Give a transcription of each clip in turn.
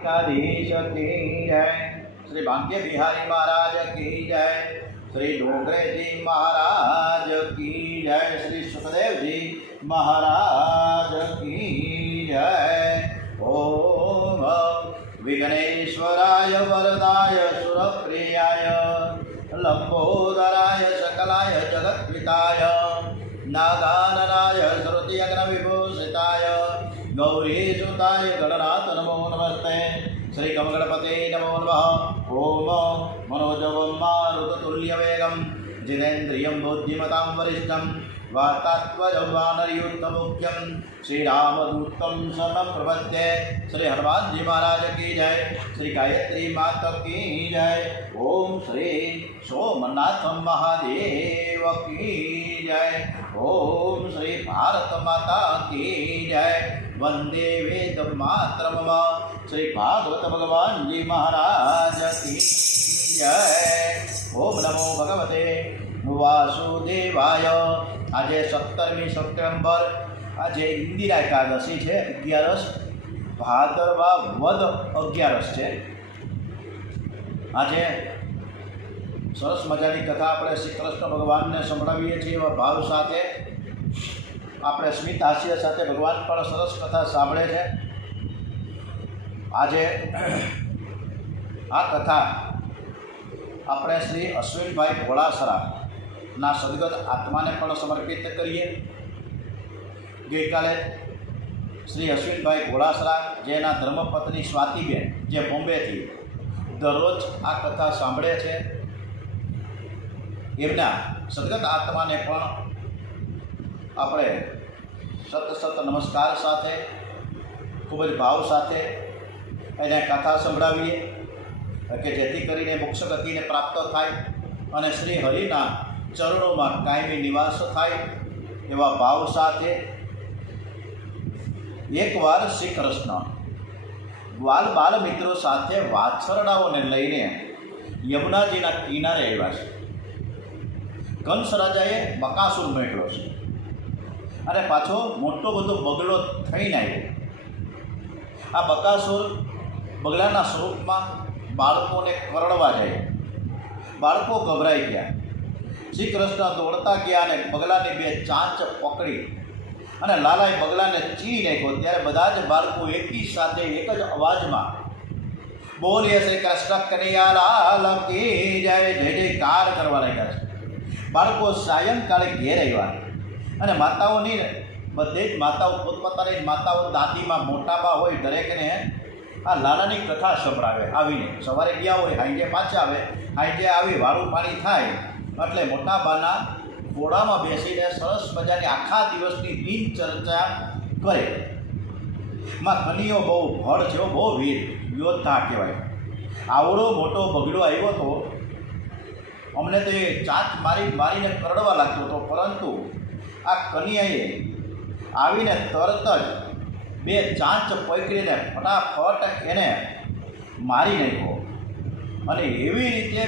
काधीश की जय। श्री भाग्य बिहारी महाराज की जय। श्री डोंगरे जी महाराज की जय। श्री सुखदेव जी महाराज की जय। ओम विघ्नेश्वराय वरदाय सुरप्रियाय लंबोदराय सकलाय जगत्पिताय नागाननाय श्रुतियज्ञविभूषिताय गौरीसुताय गणनाथ नमो नमस्ते। श्री गणपते नमो नमः। ओम मनोजवं मारुततुल्यवेगं जितेन्द्रियं बुद्धिमतां वरिष्ठं वातात्मजं वानरयूथमुख्यं श्रीरामदूतं शरणं प्रपद्ये। श्री हनुमान जी महाराज की जय। श्री गायत्री माता की जय। ओम श्री सोमनाथ महादेव की जय। ओम श्री भारत माता की जय। वंदे वेद मातरम। श्री भागवत भगवान जी महाराज की जय। ओम नमो भगवते वासुदेवाय। आज 17મી સપ્ટેમ્બર આજે ઇન્દિરા એકાદશી છે, 11 ભાદરવા વદ 11 છે। આજે સરસ મજાની કથા આપણે શ્રી કૃષ્ણ ભગવાનને સંભળાવીએ છીએ એવા ભાવ સાથે આપણે સ્મિત હાસ્ય સાથે ભગવાન પણ સરસ કથા સાંભળે છે। આજે આ કથા આપણે શ્રી અશ્વિનભાઈ ઘોડાસરાના સદગત આત્માને પણ સમર્પિત કરીએ। ગઈકાલે શ્રી અશ્વિનભાઈ ઘોડાસરા જેના ધર્મપત્ની સ્વાતિબેન જે બોમ્બેથી દરરોજ આ કથા સાંભળે છે, એમના સદગત આત્માને પણ આપણે સત નમસ્કાર સાથે ખૂબ જ ભાવ સાથે એને કથા સંભળાવીએ કે જેથી કરીને મોક્ષ ગતિને પ્રાપ્ત થાય અને શ્રી હરિના ચરણોમાં કાયમી નિવાસ થાય એવા ભાવ સાથે એકવાર શ્રી કૃષ્ણ બાલ મિત્રો સાથે વાછરડાઓને લઈને યમુનાજીના કિનારે આવ્યા છે। કંસ રાજાએ બકાસુર મેળવ્યો છે અને પાછો મોટો બધો બગલો થઈને આવ્યો। આ બકાસુર બગલાના સ્વરૂપમાં બાળકોને કરડવા જાય। બાળકો ગભરાઈ ગયા। શ્રી કૃષ્ણ દોડતા ગયા અને બગલાની 2 ચાંચ પકડી અને લાલાએ બગલાને ચી નાખ્યો। ત્યારે બધા જ બાળકો એકી સાથે એક જ અવાજમાં બોલીએ શ્રી કૃષ્ણ કનૈયાલાલ કી જય જય જયકાર કરવા લાગ્યા છે। બાળકો સાયંકાળે ઘેર આવ્યા અને માતાઓની બધે જ માતાઓ પોતપોતાની માતાઓ દાદીમાં મોટાબા હોય દરેકને આ લાલાની કથા સંભળાવે આવીને। સવારે ગયા હોય, હાંજે પાછા આવે, હાંજે આવી વાળું પાણી થાય એટલે મોટાબાના ઘોડામાં બેસીને સરસ મજાની આખા દિવસની દિનચર્ચા કરે। માં કનૈયો બહુ ભળ છે, બહુ વીર યોદ્ધા કહેવાય। આવડો મોટો બગડો આવ્યો હતો, અમને તો એ ચાંચ મારીને કરડવા લાગતો હતો, પરંતુ આ કનૈયાએ આવીને તરત જ 2 ચાંચ પકડીને ફટાફટ એને મારી નાખ્યો અને એવી રીતે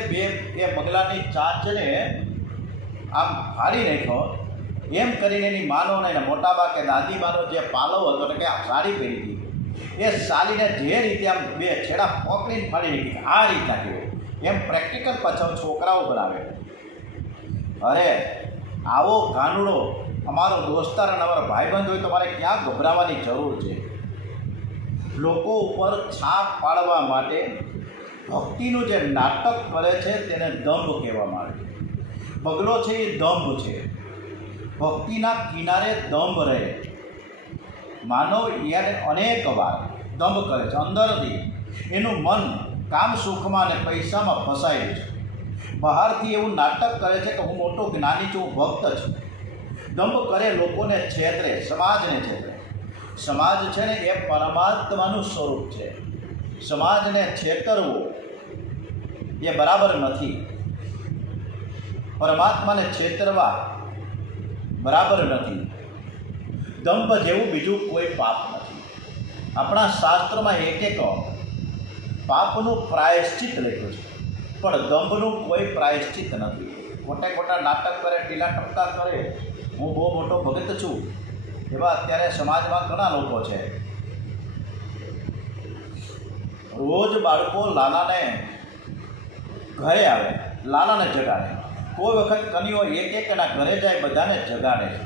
એ બગલાની ચાંચને આમ ફાડી નાખ્યો। એમ કરીને એની માનો ને મોટાબા કે દાદીમાનો જે પાલવ હતો એટલે કે સાડી પહેરી હતી, એ સાડીને જે રીતે આમ 2 છેડા પકડીને ફાડી નાખી। આ રીતના કહેવાય। એમ પ્રેક્ટિકલ પાછળ છોકરાઓ બનાવે। અરે આવો ગાંડુડો અમારો દોસ્તાર અને અમારો ભાઈબંધ હોય તો મારે ક્યાં ગભરાવાની જરૂર છે? લોકો ઉપર છાપ પાડવા માટે ભક્તિનું જે નાટક કરે છે તેને દંભ કહેવામાં આવે છે। બગલો છે એ દંભ છે, ભક્તિના કિનારે દંભ રહે। માનવ યાર અનેક વાર દંભ કરે છે, અંદરથી એનું મન કામ સુખમાં અને પૈસામાં ફસાયેલું છે। બહારથી એવું નાટક કરે છે કે હું મોટો જ્ઞાની છું, હું ભક્ત છું। દંભ કરે, લોકોને છેતરે, સમાજને છેતરે। સમાજ છે ને એ પરમાત્માનું સ્વરૂપ છે। સમાજને છેતરવું એ બરાબર નથી। પરમાત્માને છેતરવા બરાબર નથી। દંભ જેવું બીજું કોઈ પાપ નથી। આપણા શાસ્ત્રમાં એક પાપનું પ્રાયશ્ચિત લખ્યું છે, પણ દંભનું કોઈ પ્રાયશ્ચિત નથી। ખોટા નાટક કરે, ટીલા ટપકા કરે, હું બહુ મોટો ભગત છું, એવા અત્યારે સમાજમાં ઘણા લોકો છે। રોજ બાળકો લાલાને ઘરે આવે, લાલાને જગાડે. કોઈ વખત કનીઓ એક એના ઘરે જાય, બધાને જગાડે છે.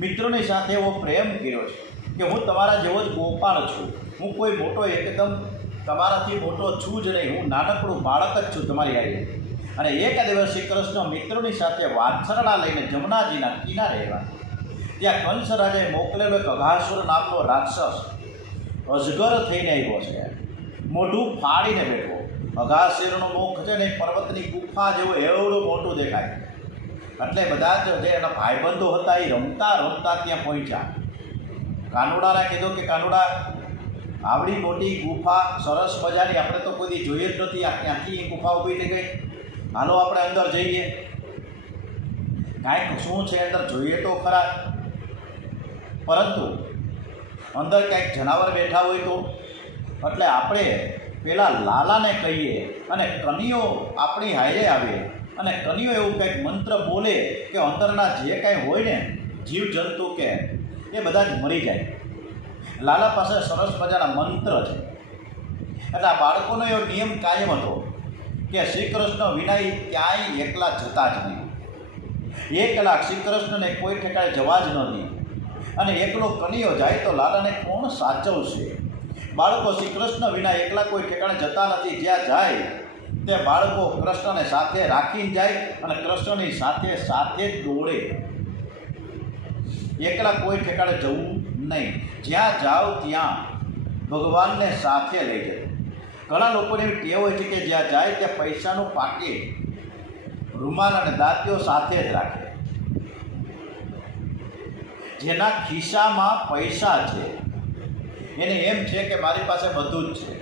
મિત્રોની સાથે એવો પ્રેમ કર્યો છે કે હું તમારા જેવો જ ગોપાલ છું, હું કોઈ મોટો એકદમ તમારાથી મોટો છું જ નહીં, હું નાનકડું બાળક જ છું તમારી આગળ. અને એક દિવસ શ્રી કૃષ્ણ મિત્રોની સાથે વાછરડા લઈને જમુનાજીના કિનારે આવ્યા. ત્યાં કંસ રાજાએ મોકલેલો એક અઘાસુર નામનો રાક્ષસ અજગર થઈને આવ્યો છે, મોઢું ફાડીને બેઠો. અઘાસુરનું મુખ છે ને પર્વતની ગુફા જેવું એવડું મોટું દેખાય. એટલે બધા જ જે એના ભાઈબંધો હતા એ રમતા રમતા ત્યાં પહોંચ્યા. કાનુડાને કીધું કે કાનુડા, આવડી મોટી ગુફા સરસ મજાની, આપણે તો કોઈ દી જોઈએ જ નથી, આ ક્યાંથી એ ગુફા ઊભી થઈ ગઈ, હાલો આપણે અંદર જઈએ, કાંઈક શું છે અંદર જોઈએ તો ખરા. પરંતુ અંદર કાંઈક જનાવર બેઠા હોય તો, એટલે આપણે પેલા લાલાને કહીએ અને કનીઓ આપણી હારે આવે અને કનીઓ એવું કંઈક મંત્ર બોલે કે અંદરના જે કાંઈ હોય ને જીવજંતુ કે એ બધા જ મરી જાય. લાલા પાસે સરસ મજાના મંત્ર છે. એટલે આ બાળકોનો એવો નિયમ કાયમ હતો કે શ્રી કૃષ્ણ વિના ક્યાંય એકલા જતા જ નહીં. એકલા શ્રી કૃષ્ણને કોઈ ઠેકાણે જવા જ નથી. અને એકલો કનીયો જાય તો લાલાને કોણ સાચવશે? બાળકો શ્રી કૃષ્ણ વિના એકલા કોઈ ઠેકાણે જતા નથી. જ્યાં જાય તે બાળકો કૃષ્ણને સાથે રાખીને જાય અને કૃષ્ણની સાથે સાથે જ દોડે. એકલા કોઈ ઠેકાણે જવું નહીં. જ્યાં જાઓ ત્યાં ભગવાનને સાથે લઈ જાય. ઘણા લોકોને એવી ટેવ હોય છે કે જ્યાં જાય ત્યાં પૈસાનું પાકીટ, રૂમાલ અને દાંતીઓ સાથે જ રાખે. જેના ખિસ્સામાં પૈસા છે એને એમ છે કે મારી પાસે બધું જ છે.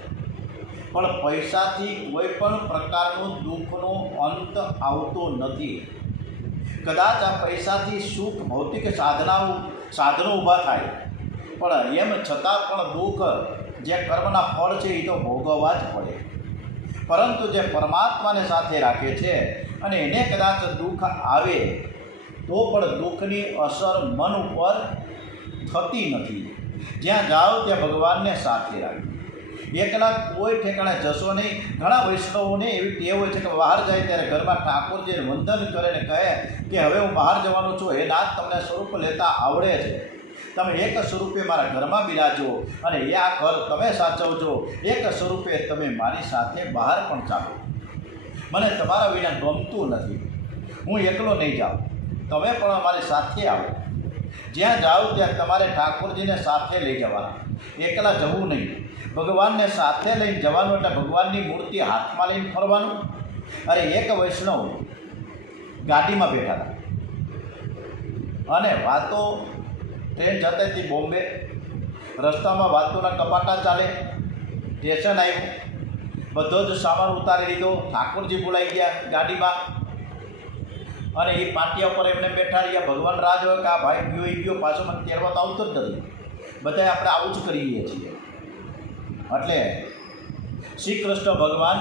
પણ પૈસાથી કોઈ પણ પ્રકારનું દુઃખનો અંત આવતો નથી. કદાચ આ પૈસાથી સુખ ભૌતિક સાધનો ઊભા થાય, પણ એમ છતાં પણ દુઃખ જે કર્મના ફળ છે એ તો ભોગવવા જ પડે. પરંતુ જે પરમાત્માને સાથે રાખે છે અને એને કદાચ દુઃખ આવે તો પણ દુઃખની અસર મન ઉપર થતી નથી. જ્યાં જાઓ ત્યાં ભગવાનને સાથે રાખો. એકલા કોઈ ઠેકાણે જશો નહીં. ઘણા વૈષ્ણવોને એવી ટેવ હોય છે કે બહાર જાય ત્યારે ઘરમાં ઠાકોરજીને વંદન કરે ને કહે કે હવે હું બહાર જવાનું છું, હે નાથ તમને સ્વરૂપ લેતા આવડે છે, તમે એક સ્વરૂપે મારા ઘરમાં બિરાજો અને એ આ ઘર તમે સાચવજો. એક સ્વરૂપે તમે મારી સાથે બહાર પણ ચાલો. મને તમારા વિના ગમતું નથી, હું એકલો નહીં જાઉં, તમે પણ અમારી સાથે આવો. જ્યાં જાઓ ત્યાં તમારે ઠાકોરજીને સાથે લઈ જવાના, એકલા જવું નહીં. ભગવાનને સાથે લઈને જવાનું એટલે ભગવાનની મૂર્તિ હાથમાં લઈને ફરવાનું. અરે એક વૈષ્ણવ ગાડીમાં બેઠા હતા અને વાતો, ટ્રેન જતી હતી બોમ્બે, રસ્તામાં વાતોના કપાટા ચાલે, સ્ટેશન આવ્યું, બધો જ સામાન ઉતારી લીધો, ઠાકોરજી બોલાઈ ગયા ગાડીમાં અને એ પાટિયા ઉપર એમને બેઠા રહ્યા. ભગવાન રાજ હોય કે આ ભાઈ ગયો એ ગયો, પાછો મને તેરવા તો આવતો જ નથી. બધાએ આપણે આવું જ કરીએ છીએ. એટલે શ્રી કૃષ્ણ ભગવાન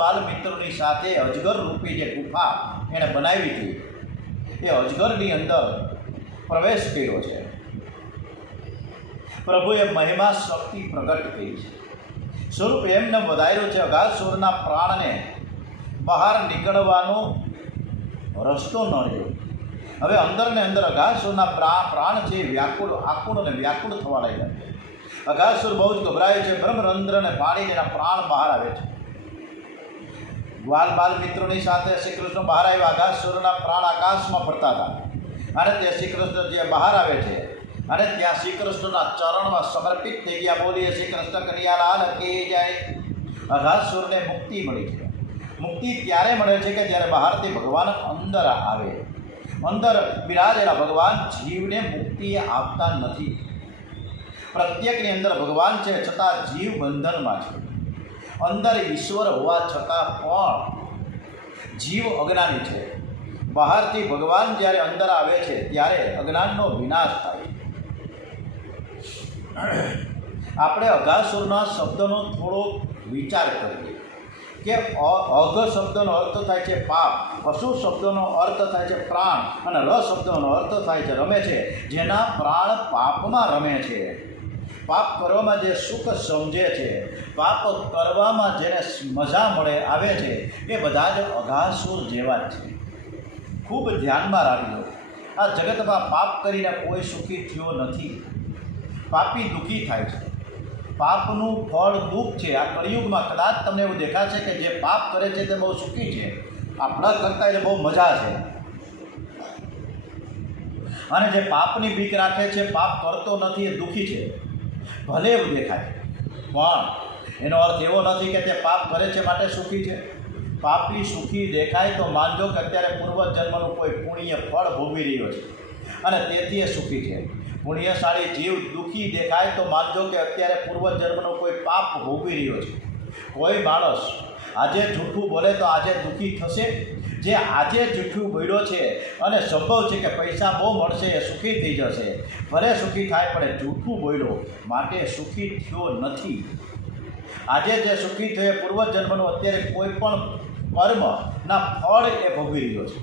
બાલ મિત્રોની સાથે અજગર રૂપી જે ગુફા એણે બનાવી હતી એ અજગરની અંદર પ્રવેશ કર્યો છે. પ્રભુએ મહિમા શક્તિ પ્રગટ કરી છે. સ્વરૂપ એમને વધાર્યું છે. અઘાસુરના પ્રાણને બહાર નીકળવાનો રસ્તો ન રહ્યો. હવે અંદર ને અંદર અઘાસુરના પ્રાણ છે આકુળ અને વ્યાકુળ થવા લાગ્યા. અઘાસુર બહુ જ ગભરાય છે. બ્રહ્મરંધ્રને પાડીને એના પ્રાણ બહાર આવે છે. બાલ મિત્રોની સાથે શ્રી કૃષ્ણ બહાર આવ્યા. અઘાસુરના પ્રાણ આકાશમાં ફરતા હતા અને તે શ્રી કૃષ્ણ જે બહાર આવે છે અને ત્યાં શ્રી કૃષ્ણના ચરણમાં સમર્પિત થઈ ગયા. બોલીએ શ્રી કૃષ્ણ કનૈયાલાલ કી જય. અઘાસુરને મુક્તિ મળી છે. મુક્તિ ત્યારે મળે છે કે જ્યારે બહારથી ભગવાન અંદર આવે. અંદર બિરાજેલા ભગવાન જીવને મુક્તિ આપતા નથી. પ્રત્યેકની અંદર ભગવાન છે છતાં જીવ બંધનમાં છે. અંદર ઈશ્વર હોવા છતાં પણ જીવ અજ્ઞાની છે. બહારથી ભગવાન જ્યારે અંદર આવે છે ત્યારે અજ્ઞાનનો વિનાશ થાય. આપણે અઘાસુરના શબ્દનો થોડો વિચાર કરીએ કે અઘ શબ્દનો અર્થ થાય છે પાપ, અસુ શબ્દનો અર્થ થાય છે પ્રાણ અને ર શબ્દનો અર્થ થાય છે રમે છે. જેના પ્રાણ પાપમાં રમે છે પાપ કરવામાં જે સુખ સમજે છે, પાપ કરવામાં જેને મજા મળે આવે છે, એ બધા જ અઘાસુર જેવા જ છે. ખૂબ ધ્યાનમાં રાખજો. આ જગતમાં પાપ કરીને કોઈ સુખી થયો નથી. પાપી દુઃખી થાય છે. પાપનું ફળ દુઃખ છે. આ કળિયુગમાં કદાચ તમને એવું દેખાશે કે જે પાપ કરે છે તે બહુ સુખી છે, આ પ્લસ કરતા એને બહુ મજા છે. અને જે પાપની બીક રાખે છે, પાપ કરતો નથી, એ દુઃખી છે. ભલે એવું દેખાય, પણ એનો અર્થ એવો નથી કે તે પાપ કરે છે માટે સુખી છે. પાપી સુખી દેખાય તો માનજો કે અત્યારે પૂર્વજન્મનું કોઈ પુણ્ય ફળ ભોગવી રહ્યો છે અને તેથી એ સુખી છે. પુણ્યશાળી જીવ દુઃખી દેખાય તો માનજો કે અત્યારે પૂર્વજન્મનો કોઈ પાપ ભોગવી રહ્યો છે. કોઈ માણસ આજે જૂઠું બોલે તો આજે દુઃખી થશે. જે આજે જૂઠું બોલ્યો છે અને સંભવ છે કે પૈસા બહુ મળશે, એ સુખી થઈ જશે. ભલે સુખી થાય, પણ જૂઠું બોલ્યો માટે સુખી થયો નથી. આજે જે સુખી થયો પૂર્વજન્મનું અત્યારે કોઈ પણ કર્મના ફળ એ ભોગવી રહ્યો છે.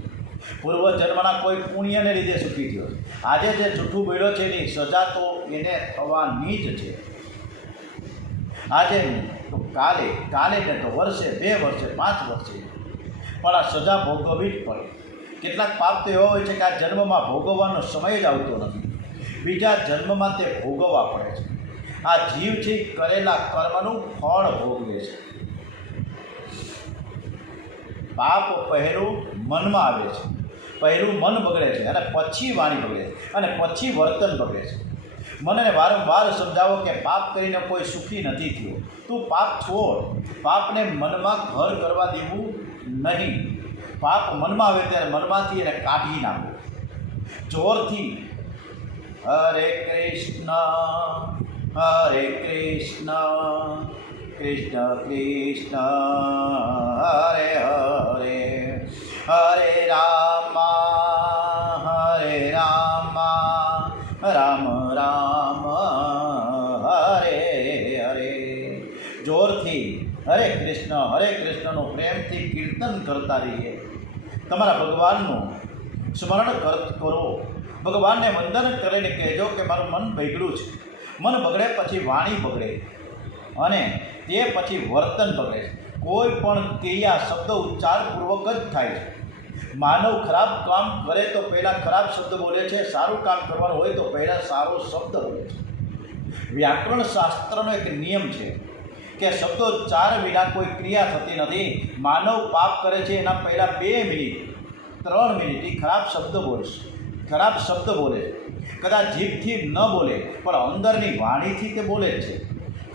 પૂર્વજન્મના કોઈ પુણ્યને લીધે સુખી થયો છે. આજે જે જૂઠું બોલ્યો છે એની સજા તો એને થવાની જ છે. આજે તો કાલે ને તો વર્ષે, 2 વર્ષે, 5 વર્ષે, પણ આ સજા ભોગવવી જ પડે. કેટલાક પાપ તો એવા હોય છે કે આ જન્મમાં ભોગવવાનો સમય જ આવતો નથી, બીજા જન્મમાં તે ભોગવવા પડે છે. આ જીવ છે કરેલા કર્મનું ફળ ભોગવે છે. પાપ પહેલું મનમાં આવે છે, પહેલું મન બગડે છે અને પછી વાણી બગડે છે અને પછી વર્તન બગડે છે. મનને વારંવાર સમજાવો કે પાપ કરીને કોઈ સુખી નથી થયો. તું પાપ છોડ. પાપને મનમાં ઘર કરવા દેવું નહીં. પાપ મનમાં આવે ત્યારે મનમાંથી એને કાઢી નાખો જોરથી. હરે કૃષ્ણ હરે કૃષ્ણ કૃષ્ણ કૃષ્ણ હરે હરે હરે રામ રામ રામ હરે હરે. જોરથી હરે કૃષ્ણનું પ્રેમથી કીર્તન કરતા રહીએ. તમારા ભગવાનનું સ્મરણ કરો. ભગવાનને વંદન કરીને કહેજો કે મારું મન બગડ્યું છે. મન બગડે પછી વાણી બગડે અને તે પછી વર્તન બગડે છે. કોઈ પણ ક્રિયા શબ્દ ઉચ્ચારપૂર્વક જ થાય છે. માનવ ખરાબ કામ કરે તો પહેલાં ખરાબ શબ્દ બોલે છે, સારું કામ કરવાનું હોય તો પહેલાં સારો શબ્દ બોલે છે. વ્યાકરણ શાસ્ત્રનો એક નિયમ છે કે શબ્દોચ્ચાર વિના કોઈ ક્રિયા થતી નથી. માનવ પાપ કરે છે એના પહેલાં 2 મિનિટ 3 મિનિટ એ ખરાબ શબ્દ બોલશે, ખરાબ શબ્દ બોલે. કદાચ જીભથી ન બોલે પણ અંદરની વાણીથી તે બોલે જ છે.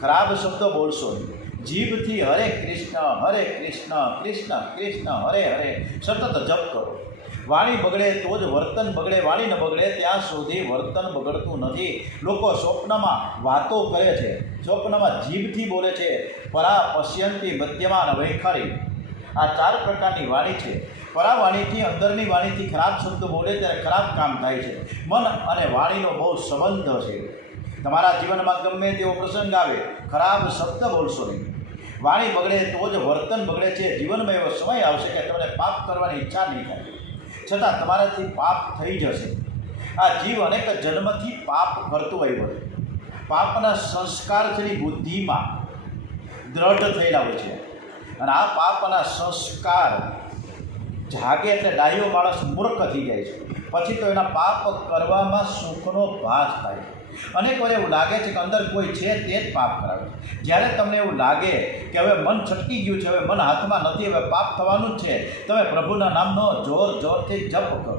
ખરાબ શબ્દ બોલશો નહીં. જીભથી હરે કૃષ્ણ કૃષ્ણ કૃષ્ણ હરે હરે સતત જપ કરો. વાણી બગડે તો જ વર્તન બગડે. વાણી ન બગડે ત્યાં સુધી વર્તન બગડતું નથી. લોકો સ્વપ્નમાં વાતો કરે છે, સ્વપ્નમાં જીભથી બોલે છે. પરા પશ્યંતી મધ્યમાં વૈખરી, આ 4 પ્રકારની વાણી છે. પરાવાણીથી, અંદરની વાણીથી ખરાબ શબ્દ બોલે ત્યારે ખરાબ કામ થાય છે. મન અને વાણીનો બહુ સંબંધ છે. તમારા જીવનમાં ગમે તેવો પ્રસંગ આવે, ખરાબ શબ્દ બોલશો નહીં. વાણી બગડે તો જ વર્તન બગડે છે. જીવનમાં એવો સમય આવશે કે તમને પાપ કરવાની ઈચ્છા નહીં થાય, છતાં તમારાથી પાપ થઈ જશે. આ જીવ અનેક જન્મથી પાપ કરતું આવ્યો છે. પાપના સંસ્કાર તેની બુદ્ધિમાં દ્રઢ થયેલા હોય છે અને આ પાપના સંસ્કાર જાગે એટલે ડાહ્યો માણસ મૂર્ખ થઈ જાય છે. પછી તો એના પાપ કરવામાં સુખનો ભાસ થાય છે. અનેક વાર એવું લાગે છે કે અંદર કોઈ છે તે જ પાપ કરાવે છે. જ્યારે તમને એવું લાગે કે હવે મન છટકી ગયું છે, હવે મન હાથમાં નથી, હવે પાપ થવાનું જ છે, તમે પ્રભુના નામનો જોરથી જપ કરો,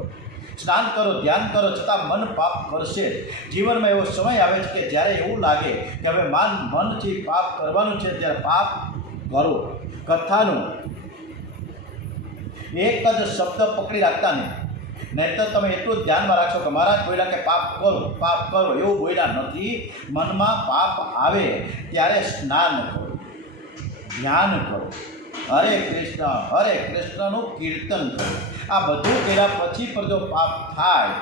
સ્નાન કરો, ધ્યાન કરો, છતાં મન પાપ કરશે. જીવનમાં એવો સમય આવે છે કે જ્યારે એવું લાગે કે હવે મનથી પાપ કરવાનું છે, ત્યારે પાપ કરો. કથાનું એક જ શબ્દ પકડી રાખતા નહીં તો તમે એટલું જ ધ્યાનમાં રાખશો કે મહારાજ બોલ્યા કે પાપ કરો, એવું બોલ્યા નથી. મનમાં પાપ આવે ત્યારે સ્નાન કરો, ધ્યાન કરો, હરે કૃષ્ણનું કીર્તન કરો. આ બધું કર્યા પછી પણ જો પાપ થાય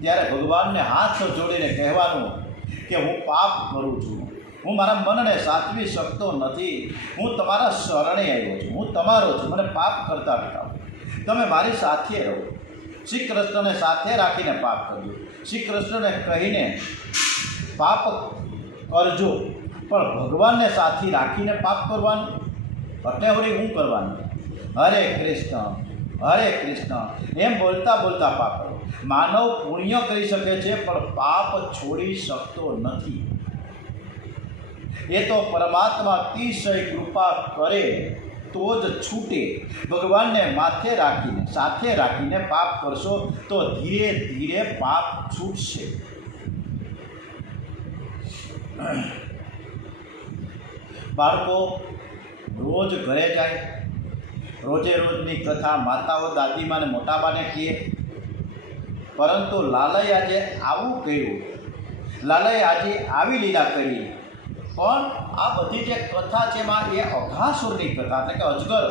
ત્યારે ભગવાનને હાથ જોડીને કહેવાનું કે હું પાપ કરું છું, હું મારા મનને સાચવી શકતો નથી, હું તમારા શરણે આવ્યો છું, હું તમારો છું, મને પાપ કરતા અટકાવો. તમે મારી સાથે રહો. શ્રી કૃષ્ણને સાથે રાખીને પાપ કર્યું, શ્રી કૃષ્ણને કહીને પાપ કરજો, પણ ભગવાનને સાથી રાખીને પાપ કરવાનું, એટલે વળી હું કરવાનું? હરે કૃષ્ણ એમ બોલતા બોલતા પાપ કરો. માનવ પુણ્ય કરી શકે છે પણ પાપ છોડી શકતો નથી. એ તો પરમાત્મા અતિશય કૃપા કરે તો જ છૂટે. ભગવાનને માથે રાખીને સાથે રાખીને પાપ કરશો તો ધીરે ધીરે પાપ છૂટશે. બાળકો રોજ ઘરે જાય, રોજે રોજની કથા માતાઓ દાદીમાને મોટાબાને કહે, પરંતુ લાલાએ આજે આવું કર્યું, લાલાએ આજે આવી લીલા કરી. પણ આ બધી જે કથા છે એમાં એ અઘાસુરની કથા, એટલે કે અજગર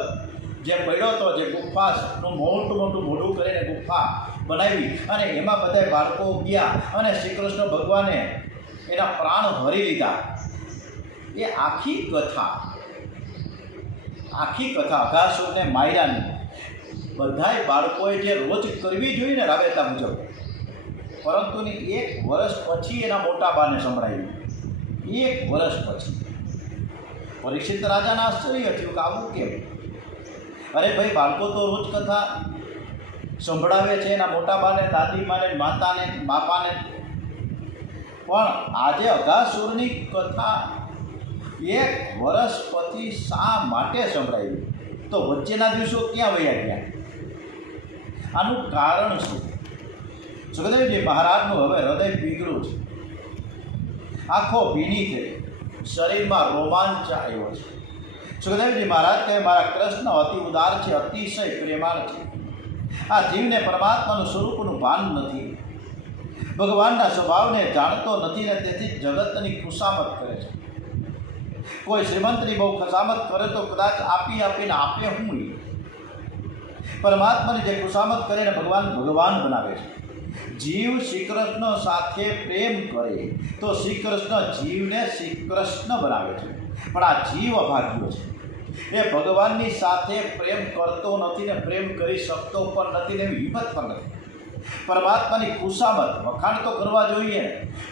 જે પડ્યો હતો, જે ગુફાનું મોટું મોઢું કરીને ગુફા બનાવી અને એમાં બધા બાળકો ગયા અને શ્રી કૃષ્ણ ભગવાને એના પ્રાણ હરી લીધા. એ આખી કથા અઘાસુરને માર્યાની બધાય બાળકોએ જે રોજ કરવી જોઈએ ને રાબેતા મુજબ, પરંતુ 1 વર્ષ પછી એના મોટા બાને સંભળાવ્યું. 1 વર્ષ પછી પરીક્ષિત રાજાને આશ્ચર્ય થયું કે આવું કેમ? અરે ભાઈ, બાળકો તો રોજ કથા સંભળાવે છે એના મોટા બાને, દાદીમાને, માતાને, બાપાને, પણ આજે અઘાસુરની કથા 1 વર્ષ પછી શા માટે સંભળાવી? તો વચ્ચેના દિવસો ક્યાં વયા ગયા? આનું કારણ શું? સુખદેવજી મહારાજનું હવે હૃદય પીગળું છે, આંખો ભીની થઈ, શરીરમાં રોમાંચ આવ્યો છે. સુખદેવજી મહારાજ કહે, મારા કૃષ્ણ અતિ ઉદાર છે, અતિશય પ્રેમાળ છે. આ જીવને પરમાત્માનું સ્વરૂપનું ભાન નથી, ભગવાનના સ્વભાવને જાણતો નથી ને તેથી જગતની ખુશામત કરે છે. કોઈ શ્રીમંતની બહુ ખુશામત કરે તો કદાચ આપીને આપે હું લે. પરમાત્માની જે ખુશામત કરીને ભગવાન બનાવે છે. જીવ શ્રી કૃષ્ણ સાથે પ્રેમ કરે તો શ્રી કૃષ્ણ જીવને શ્રી કૃષ્ણ બનાવે છે. પણ આ જીવ અભાગ્યો છે, એ ભગવાનની સાથે પ્રેમ કરતો નથી ને પ્રેમ કરી શકતો પણ નથી ને એવી હિંમત પણ નથી. પરમાત્માની ખુશામત વખાણ તો કરવા જોઈએ,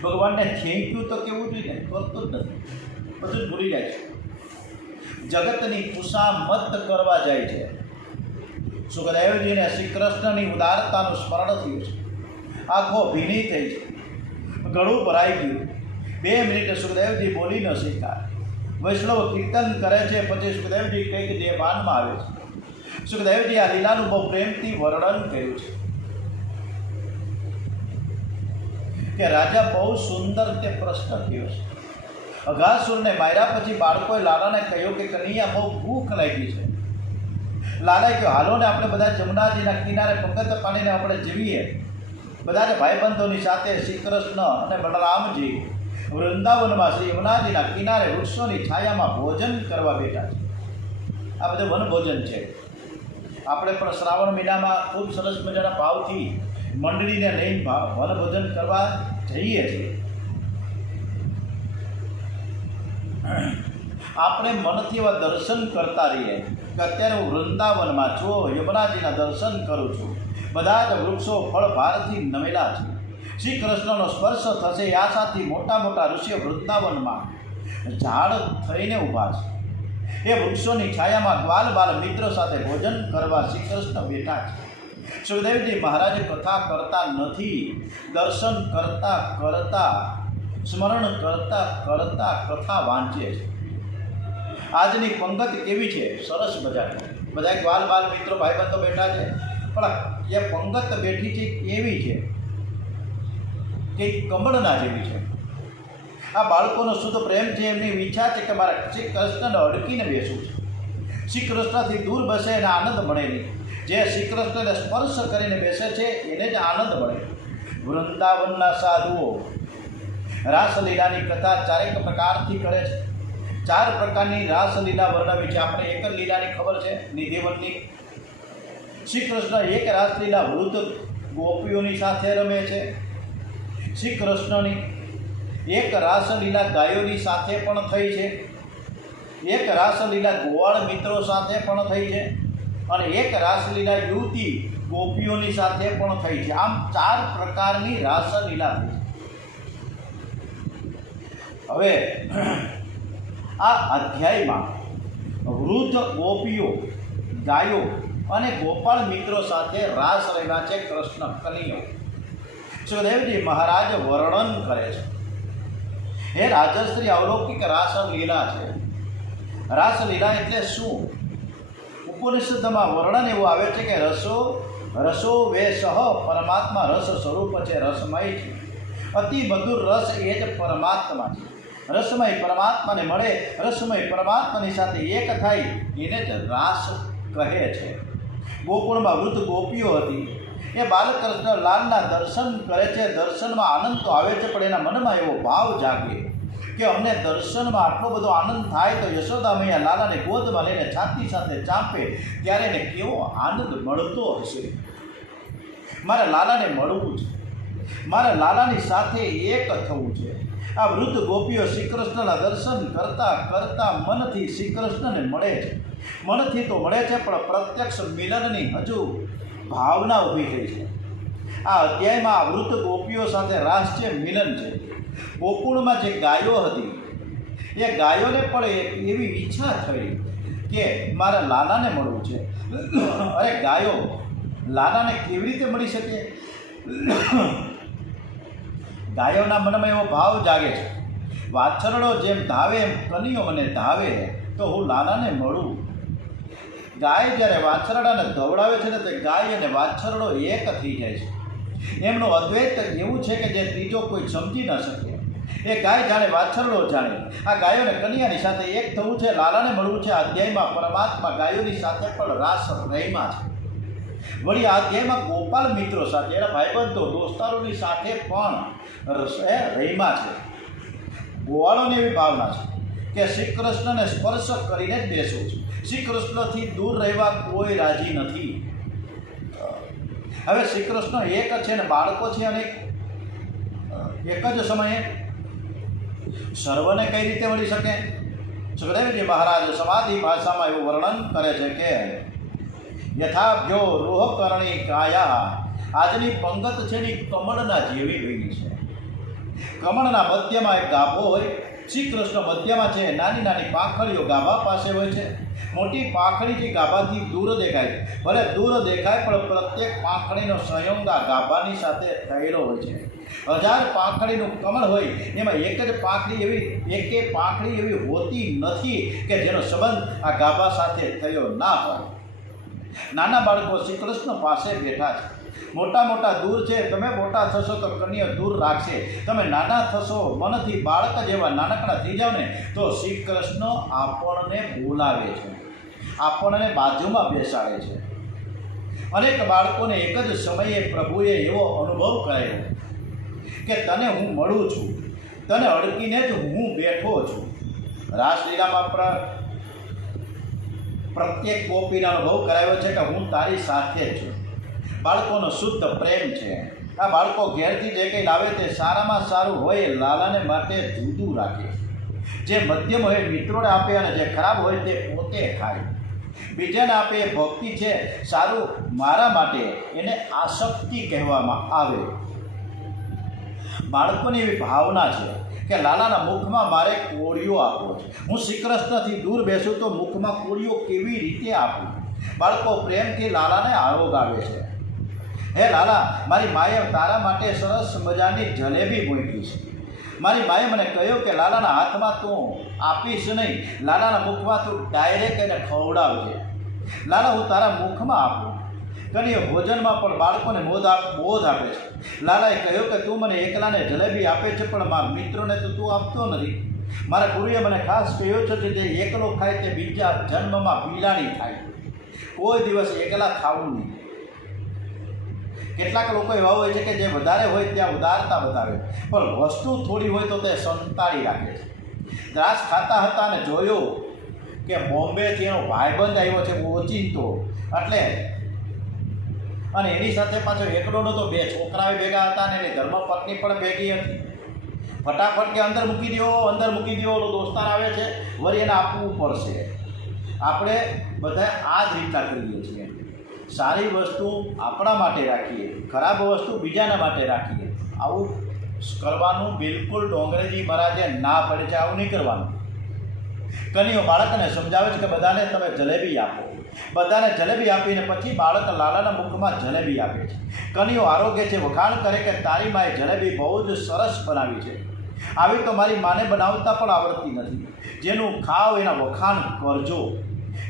ભગવાનને થેન્ક યુ તો કહેવું જોઈએ, કરતો જ નથી, બધું જ ભૂલી જાય છે. જગતની ખુશામત કરવા જાય છે. સુખદેવજીને શ્રી કૃષ્ણની ઉદારતાનું સ્મરણ થયું છે, આંખો ભીની થઈ છે, ગળું ભરાઈ ગયું. 2 મિનિટ સુખદેવજી બોલી ન શક્યા. વૈષ્ણવ કીર્તન કરે છે, પછી સુખદેવજી કંઈક દેવાનમાં આવે છે. સુખદેવજી આ લીલાનું બહુ પ્રેમથી વર્ણન કર્યું છે કે રાજા બહુ સુંદર તે પ્રશ્ન થયો છે. અઘાસુરને માર્યા પછી બાળકોએ લાલાને કહ્યું કે કનૈયા બહુ ભૂખ લાગી છે. લાલાએ કહ્યું, હાલો ને આપણે બધા જમુનાજીના કિનારે પગત પાણીને આપણે જીવીએ. બધાને ભાઈબંધોની સાથે શ્રી કૃષ્ણ અને બલરામજી વૃંદાવનમાં શ્રી યમુનાજીના કિનારે વૃક્ષોની છાયામાં ભોજન કરવા બેઠા છે. આ બધું વનભોજન છે. આપણે પણ શ્રાવણ મહિનામાં ખૂબ સરસ મજાના ભાવથી મંડળીને લઈને વનભોજન કરવા જઈએ છીએ. આપણે મનથી એવા દર્શન કરતા રહીએ કે અત્યારે હું વૃંદાવનમાં છું, યમુનાજીના દર્શન કરું છું, બધા જ વૃક્ષો ફળભારથી નમેલા છે, શ્રી કૃષ્ણનો સ્પર્શ થશે એ આશાથી મોટા મોટા ઋષિઓ વૃંદાવનમાં ઝાડ થઈને ઊભા છે. એ વૃક્ષોની છાયામાં ગ્વાલ બાલ મિત્રો સાથે ભોજન કરવા શ્રી કૃષ્ણ બેઠા છે. સુખદેવજી મહારાજે કથા કરતા નથી, દર્શન કરતા કરતા, સ્મરણ કરતા કરતા કથા વાંચે છે. આજની પંગત કેવી છે? સરસ મજાની. બધા ગ્વાલ બાલ મિત્રો ભાઈબંધો બેઠા છે, પણ એ પંગત બેઠી છે કેવી છે કે કમળના જેવી છે. આ બાળકોનો શુદ્ધ પ્રેમ છે, એમની ઈચ્છા છે કે મારા શ્રી કૃષ્ણને અડકીને બેસવું છે. શ્રી કૃષ્ણથી દૂર બેસે એને આનંદ મળે નહીં, જે શ્રી કૃષ્ણને સ્પર્શ કરીને બેસે છે એને જ આનંદ મળે. વૃંદાવનના સાધુઓ રાસલીલાની કથા 4 પ્રકારથી કરે છે. 4 પ્રકારની રાસલીલા વર્ણવી છે. આપણે એક જ લીલાની ખબર છે, નિધિવનની. શ્રી કૃષ્ણ એક રાસલીલા વૃદ્ધ ગોપીઓની સાથે રમે છે. શ્રી કૃષ્ણની એક રાસલીલા ગાયોની સાથે પણ થઈ છે, એક રાસલીલા ગોવાળ મિત્રો સાથે પણ થઈ છે, અને એક રાસલીલા યુવતી ગોપીઓની સાથે પણ થઈ છે. આમ 4 પ્રકારની રાસલીલા થઈ છે. હવે આ અધ્યાયમાં વૃદ્ધ ગોપીઓ, ગાયો અને ગોપાળ મિત્રો સાથે રાસ રહ્યા છે કૃષ્ણ કનૈયો. સુખદેવજી મહારાજ વર્ણન કરે છે, હે રાજશ્રી અવલૌકિક રાસલીલા છે. રાસલીલા એટલે શું? ઉપનિષદમાં વર્ણન એવું આવે છે કે રસો વેશ પરમાત્મા રસ સ્વરૂપ છે, રસમય છે. અતિ મધુર રસ એ જ પરમાત્મા છે. રસમય પરમાત્માને મળે, રસમય પરમાત્માની સાથે એક થાય એને જ રાસ કહે છે. ગોકુળમાં વૃદ્ધ ગોપીઓ હતી. એ બાલકૃષ્ણ લાલના દર્શન કરે છે. દર્શનમાં આનંદ તો આવે છે, પણ એના મનમાં એવો ભાવ જાગે કે અમને દર્શનમાં આટલો બધો આનંદ થાય તો યશોદા મૈયા લાલાને ગોદમાં લઈને છાતી સાથે ચાંપે ત્યારે એને કેવો આનંદ મળતો હશે. મારે લાલાને મળવું છે, મારે લાલાની સાથે એક થવું છે. આ વૃદ્ધ ગોપીઓ શ્રી કૃષ્ણના દર્શન કરતાં કરતાં મનથી શ્રી કૃષ્ણને મળે છે. મનથી તો મળે છે, પણ પ્રત્યક્ષ મિલનની હજુ ભાવના ઊભી થઈ છે. આ અધ્યાયમાં આ વૃદ્ધ ગોપીઓ સાથે રાસ છે, મિલન છે. ગોકુળમાં જે ગાયો હતી એ ગાયોને પણ એવી ઈચ્છા થઈ કે મારા લાલાને મળવું છે. અરે ગાયો લાલાને કેવી રીતે મળી શકે? ગાયોના મનમાં એવો ભાવ જાગે છે, વાછરડો જેમ ધાવે એમ કનૈયો મને ધાવે તો હું લાલાને મળું. ગાય જ્યારે વાછરડાને દોડાવે છે ને તે ગાય અને વાછરડો એક થઈ જાય છે. એમનું અદ્વૈત એવું છે કે જે ત્રીજો કોઈ સમજી ન શકે. એ ગાય જાણે, વાછરડો જાણે. આ ગાયોને કન્યાની સાથે એક થવું છે, લાલાને મળવું છે. આ અધ્યાયમાં પરમાત્મા ગાયોની સાથે પણ રાસ રહીમાં છે. વળી આ અધ્યાયમાં ગોપાલ મિત્રો સાથે, એના ભાઈબંધો દોસ્તારોની સાથે પણ રહીમાં છે. ગોવાળોને એવી ભાવના છે કે શ્રી કૃષ્ણને સ્પર્શ કરીને જ બેસવું છે. શ્રી કૃષ્ણથી દૂર રહેવા કોઈ રાજી નથી. હવે શ્રી કૃષ્ણ એક છે ને બાળકો છે, અને એક જ સમયે સર્વને કઈ રીતે મળી શકે? સુખદેવજી મહારાજ સમાધિ ભાષામાં એવું વર્ણન કરે છે કે યથાભ્યો રોહકરણી કાયા, આજની પંગત છે ને કમળના જેવી બની છે. કમળના મધ્યમાં એક ગાભો હોય, શ્રી કૃષ્ણ મધ્યમાં છે. નાની નાની પાંખડીઓ ગાભા પાસે હોય છે. મોટી પાંખડી જે ગાભાથી દૂર દેખાય છે, ભલે દૂર દેખાય પણ પ્રત્યેક પાંખડીનો સંયોગ આ ગાભાની સાથે થયેલો હોય છે. 1000 પાંખડીનું કમળ હોય એમાં એક જ પાંખડી એવી હોતી નથી કે જેનો સંબંધ આ ગાભા સાથે થયો ના હોય. નાના બાળકો શ્રી કૃષ્ણ પાસે બેઠા છે. મોટા દૂર છે. તમે મોટા થશો તો કન્યા દૂર રાખશે. તમે નાના થશો, મનથી બાળક જેવા નાનકડા થઈ જાવ ને તો શ્રી કૃષ્ણ આપણને બોલાવે છે, આપણને બાજુમાં બેસાડે છે. અનેક બાળકોને એક જ સમયે પ્રભુએ એવો અનુભવ કરાયો કે તને હું મળું છું, તને અડકીને જ હું બેઠો છું. રાસલીલામાં પ્રત્યેક ગોપીનો અનુભવ કરાયો છે કે હું તારી સાથે જ છું. બાળકોનો શુદ્ધ પ્રેમ છે. આ બાળકો ઘેરથી જે કંઈ લાવે તે સારામાં સારું હોય લાલાને માટે જુદું રાખે. જે મધ્યમ હોય મિત્રોને આપે, અને જે ખરાબ હોય તે પોતે ખાય. બીજાને આપે એ ભક્તિ છે. સારું મારા માટે એને આસક્તિ કહેવામાં આવે. બાળકોની એવી ભાવના છે કે લાલાના મુખમાં મારે કોળીઓ આપવો છે. હું શ્રી કૃષ્ણથી દૂર બેસું તો મુખમાં કોળીઓ કેવી રીતે આપું? બાળકો પ્રેમથી લાલાને આરોગ આવે છે. હે લાલા, મારી માએ તારા માટે સરસ મજાની જલેબી મૂકી છે. મારી માએ મને કહ્યું કે લાલાના હાથમાં તું આપીશ નહીં, લાલાના મુખમાં તું ડાયરેક્ટ એને ખવડાવજે. લાલા, હું તારા મુખમાં આપું. કનૈયો ભોજનમાં પણ બાળકોને બોધ આપે છે. લાલાએ કહ્યું કે તું મને એકલાને જલેબી આપે છે, પણ મારા મિત્રોને તો તું આપતો નથી. મારા ગુરુએ મને ખાસ કહ્યું છે કે જે એકલો ખાય તે બીજા જન્મમાં બિલાડી થાય. કોઈ દિવસ એકલા ખાવું નહીં. કેટલાક લોકો એવા હોય છે કે જે વધારે હોય ત્યાં ઉદારતા બતાવે, પણ વસ્તુ થોડી હોય તો તે સંતાડી રાખે છે. દ્રાક્ષ ખાતા હતા અને જોયું કે બોમ્બેથી એનો ભાઈબંધ આવ્યો છે ઓચિંતો, એટલે અને એની સાથે પાછો એકલો નહોતો, 2 છોકરાઓ ભેગા હતા અને એની ધર્મપત્ની પણ ભેગી હતી. ફટાફટ કે અંદર મૂકી દો, ઓલો દોસ્તાર આવે છે, વળી એને આપવું પડશે. આપણે બધા આ જ રીતના કરીએ છીએ. સારી વસ્તુ આપણા માટે રાખીએ, ખરાબ વસ્તુ બીજાના માટે રાખીએ. આવું કરવાનું બિલકુલ ડોંગરેજી મહારાજે ના પડે છે, આવું નહીં કરવાનું. કનૈયો બાળકને સમજાવે છે કે બધાને તમે જલેબી આપો. બધાને જલેબી આપીને પછી બાળક લાલાના મુખમાં જલેબી આપે છે. કનૈયો આરોગ્ય છે, વખાણ કરે કે તારી માએ જલેબી બહુ જ સરસ બનાવી છે. આવી તો મારી માને બનાવતા પણ આવડતી નથી. જેનું ખાવ એના વખાણ કરજો.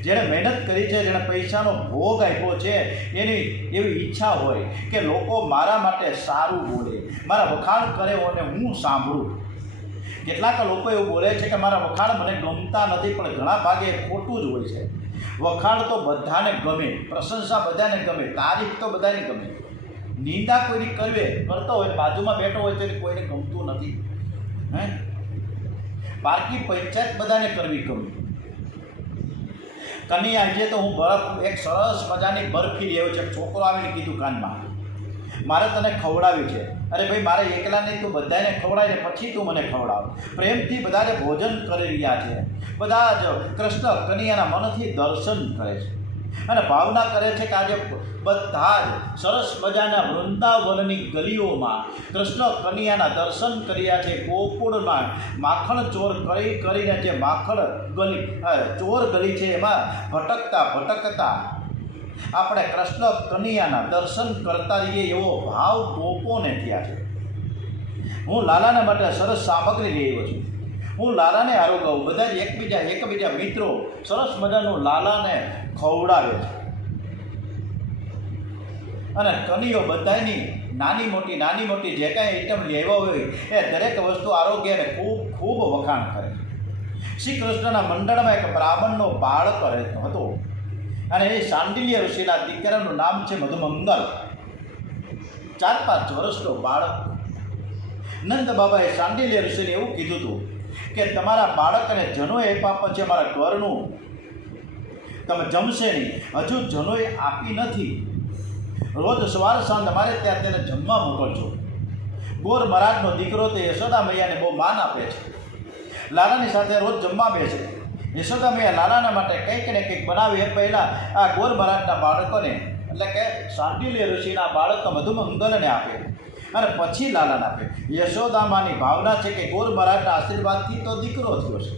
જેણે મહેનત કરી છે, જેણે પૈસાનો ભોગ આપ્યો છે, એની એવી ઈચ્છા હોય કે લોકો મારા માટે સારું બોલે, મારા વખાણ કરે અને હું સાંભળું. કેટલાક લોકો એવું બોલે છે કે મારા વખાણ મને ગમતા નથી, પણ ઘણા ભાગે ખોટું જ હોય છે. વખાણ તો બધાને ગમે, પ્રશંસા બધાને ગમે, તારીફ તો બધાને ગમે. નિંદા કોઈની કરતો હોય, બાજુમાં બેઠો હોય તો કોઈને ગમતું નથી. પારકી પંચાયત બધાને કરવી ગમે. કનૈયા આજે તો હું એક સરસ મજાની બરફી લેવો છે. છોકરો આવીને કીધું કાનમાં, મારે તને ખવડાવી છે. અરે ભાઈ, મારે એકલા નહીં, તું બધાને ખવડાય ને પછી તું મને ખવડાવ. પ્રેમથી બધા જ ભોજન કરી રહ્યા છે. બધા જ કૃષ્ણ કનૈયાના મનથી દર્શન કરે છે અને ભાવના કરે છે કે આજે બધા જ સરસ મજાના વૃંદાવનની ગલીઓમાં કૃષ્ણ કનૈયાના દર્શન કર્યા છે. ગોકુળમાં માખણ ચોર કરીને જે માખણ ગલી ચોર ગલી છે એમાં ભટકતા આપણે કૃષ્ણ કનૈયાના દર્શન કરતા રહીએ એવો ભાવ ગોપોને થયા છે. હું લાલાના માટે સરસ સામગ્રી લઈ આવ્યો છું. હું લાલાને આરોગાવું. બધા જ એકબીજા મિત્રો સરસ મજાનું લાલાને ખવડાવે છે. અને કનૈયો બધાની નાની મોટી જે કાંઈ આઈટમ લેવા હોય એ દરેક વસ્તુ આરોગ્યને ખૂબ વખાણ કરે. શ્રી કૃષ્ણના મંડળમાં એક બ્રાહ્મણનો બાળક રહેતો હતો અને એ શાંડિલ્ય ઋષિના દીકરાનું નામ છે મધુમંગલ. 4-5 વર્ષનો બાળક. નંદ બાબાએ શાંડિલ્ય ઋષિને એવું કીધું હતું કે તમારા બાળકને જનોય આપ્યા પછી અમારા ઘરનું તમે જમશે નહીં. હજુ જનોય આપી નથી. રોજ સવાર સાંજ અમારે ત્યાં તેને જમવા મોકલજો. ગોર મહારાજનો દીકરો તે યશોદા મૈયાને બહુ માન આપે છે. લાલાની સાથે રોજ જમવા બેસે. યશોદા મૈયા લાલાના માટે કંઈક ને કંઈક બનાવી એ પહેલાં આ ગોર મહારાજના બાળકોને એટલે કે શાંડિલ્ય ઋષિના બાળક મધુમંગલને આપે અને પછી લાલાને આપે. યશોદામાની ભાવના છે કે ગોર મહારાજના આશીર્વાદથી તો દીકરો થયો છે.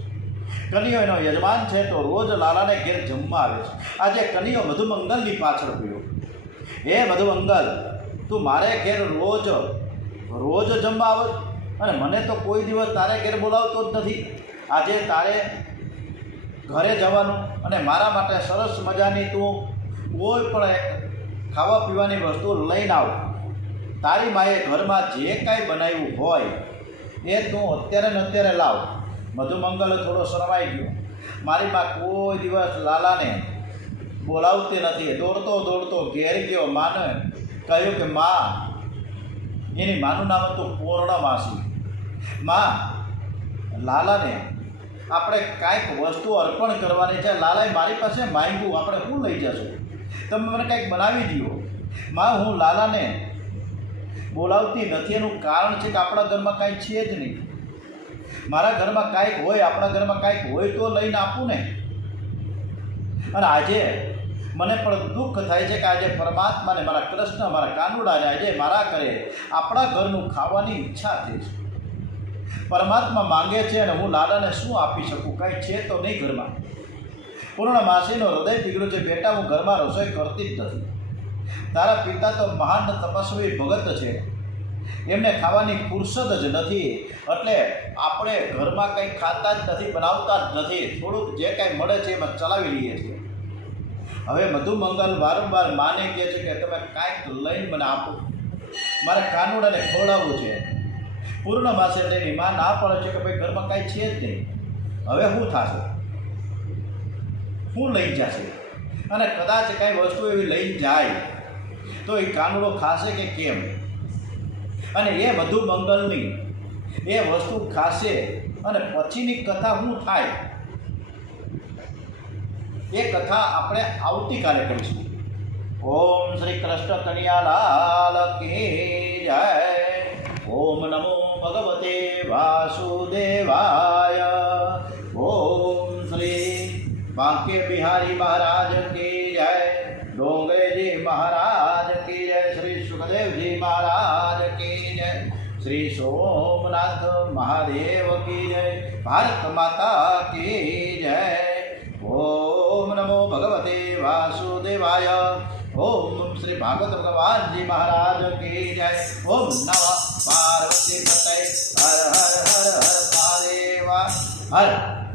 કનૈયો એનો યજમાન છે તો રોજ લાલાને ઘેર જમવા આવે છે. આજે કનૈયો મધુમંગલની પાછળ પડ્યો. હે મધુમંગલ, તું મારે ઘેર રોજ જમવા આવે અને મને તો કોઈ દિવસ તારે ઘેર બોલાવતો જ નથી. આજે તારે ઘરે જવાનું અને મારા માટે સરસ મજાની તું કોઈ પણ ખાવા પીવાની વસ્તુ લઈને આવ. તારી માએ ઘરમાં જે કાંઈ બનાવ્યું હોય એ તું અત્યારે ને અત્યારે લાવ. મધુમંગલ થોડો શરમાઈ ગયો. મારી માં કોઈ દિવસ લાલાને બોલાવતી નથી. દોડતો ઘેર ગયો. માને કહ્યું કે માં, એની માનું નામ હતું પૂર્ણમાસી. માં, લાલાને આપણે કાંઈક વસ્તુ અર્પણ કરવાની છે. લાલાએ મારી પાસે માંગ્યું, આપણે શું લઈ જશું? તમે મને કંઈક બનાવી દો. માં, હું લાલાને બોલાવતી નથી એનું કારણ છે કે આપણા ઘરમાં કાંઈ છે જ નહીં. મારા ઘરમાં કાંઈક હોય, આપણા ઘરમાં કાંઈક હોય તો લઈને આપું ને. અને આજે મને પણ દુઃખ થાય છે કે આજે પરમાત્માને, મારા કૃષ્ણ, મારા કાનુડાને આજે મારા ઘરે આપણા ઘરનું ખાવાની ઈચ્છા થઈ છે. પરમાત્મા માંગે છે અને હું લાલાને શું આપી શકું? કાંઈ છે તો નહીં ઘરમાં. પૂર્ણમાસીનો હૃદય પીગળ્યું છે. બેટા, હું ઘરમાં રસોઈ કરતી જ નથી. તારા પિતા તો મહાન તપસ્વી ભગત છે, એમને ખાવાની ફુરસદ જ નથી. એટલે આપણે ઘરમાં કંઈ ખાતા જ નથી, બનાવતા જ નથી. થોડુંક જે કાંઈ મળે છે એમાં ચલાવી લઈએ છીએ. હવે મધુમંગલ વારંવાર માને કહે છે કે તમે કાંઈક લઈને મને આપો, મારે કાનુડાને ખવડાવવું છે. પૂર્ણમાસે તેની માં ના પડે છે કે ભાઈ ઘરમાં કાંઈ છે જ નહીં. હવે શું થશે? શું લઈ જશે? અને કદાચ કાંઈ વસ્તુ એવી લઈ જાય તો એ કાનુડો ખાશે કે કેમ? અને એ મધુમંગલની એ વસ્તુ ખાશે અને પછીની કથા શું થાય એ કથા આપણે આવતીકાલે કરીશું. ઓમ શ્રી કૃષ્ણ કનૈયાલાલ કી જય. ઓમ નમો ભગવતે વાસુદેવાય. ઓમ શ્રી બાંકે બિહારી મહારાજ કી જય. ડોંગરેજી મહારાજ કી જય. શ્રી સુખદેવજી મહારાજ કી જય. श्री सोमनाथ महादेव की जय। भारत माता की जय। ओम नमो भगवते वासुदेवाय। ओम श्री भागवत भगवान जी महाराज की जय। ओम नमः पार्वती पतये। हर हर हर हर महादेव हर।